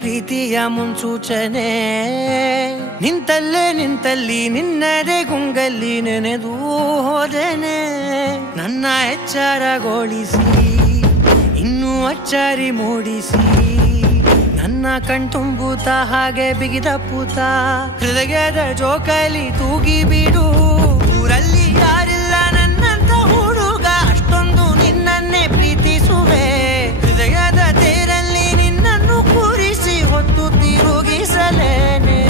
ಪ್ರೀತಿಯ ಮುನ್ಸೂಚನೆ ನಿಂತಲ್ಲಿ ನಿನ್ನದೇ ಗುಂಗಲ್ಲಿ ನೆನೆದು ಹೋದೆನೆ ನನ್ನ ಎಚ್ಚರಗೊಳಿಸಿ ಇನ್ನೂ ಅಚ್ಚರಿ ಮೂಡಿಸಿ ನನ್ನ ಕಣ್ತುಂಬುತ್ತ ಹಾಗೆ ಬಿಗಿದ ಪೂತ ಹೃದಯದ ಜೋಕಾಲಿ ತೂಗಿ ಬಿಡು ಊರಲ್ಲಿ ಯಾರಿಲ್ಲ ನನ್ನಂತ ಹುಡುಗ ಅಷ್ಟೊಂದು ನಿನ್ನನ್ನೇ ಪ್ರೀತಿಸುವೆ ಹೃದಯದ ತೇರಲ್ಲಿ ನಿನ್ನನ್ನು ಕೂರಿಸಿ ಹೊತ್ತು ತಿರುಗಿಸಲೇನೆ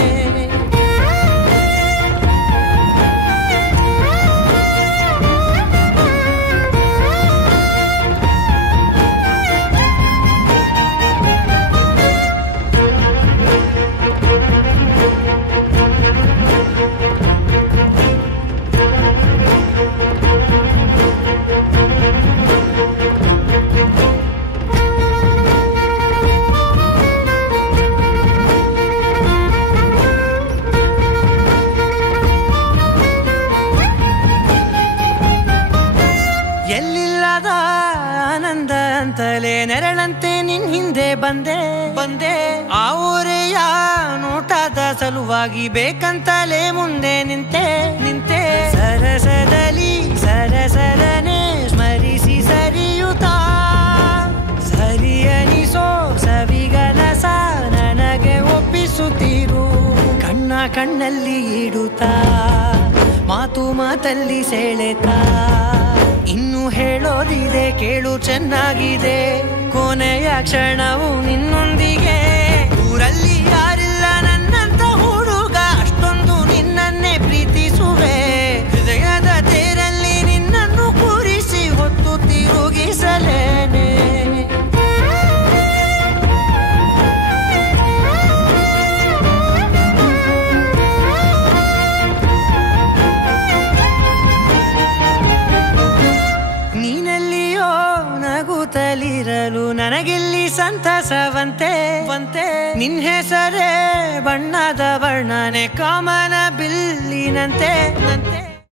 ಎಲ್ಲಿಲ್ಲದ ಆನಂದ ಅಂತಲೇ ನೆರಳಂತೆ ನಿನ್ ಹಿಂದೆ ಬಂದೆ ಆ ಊರೆಯ ನೋಟದ ಸಲುವಾಗಿ ಬೇಕಂತಲೇ ಮುಂದೆ ನಿಂತೆ ಸರಸರನೆ ಸ್ಮರಿಸಿ ಸರಿಯುತ್ತಾ ಸರಿಯನಿಸೋ ಸವಿಗನಸ ನನಗೆ ಒಪ್ಪಿಸುತ್ತೀರು ಕಣ್ಣಲ್ಲಿ ಇಡುತ್ತಾ ಮಾತಲ್ಲಿ ಸೆಳೆತಾ ಇನ್ನು ಹೇಳೋದಿದೆ ಕೇಳು ಚೆನ್ನಾಗಿದೆ ಕೊನೆಯ ಕ್ಷಣವು ನಿನ್ನೊಂದಿಗೆ ಊರಲ್ಲಿ ಯಾರಿಲ್ಲ ನನ್ನಂತ ಹುಡುಗ ಅಷ್ಟೊಂದು ನಿನ್ನನ್ನೇ ಪ್ರೀತಿಸುವೆ ಹೃದಯದ ತೇರಲ್ಲಿ ನಿನ್ನನ್ನು ಕೂರಿಸಿ ಹೊತ್ತು ತಿರುಗಿಸಲೇನೆ ನಗುತ್ತಲಿರಲು ನನಗಿಲ್ಲಿ ಸಂತಸವಂತೆ ನಿನ್ ಹೆಸರೇ ಬಣ್ಣದ ವರ್ಣನೆ ಕಾಮನ ಬಿಲ್ಲಿನಂತೆ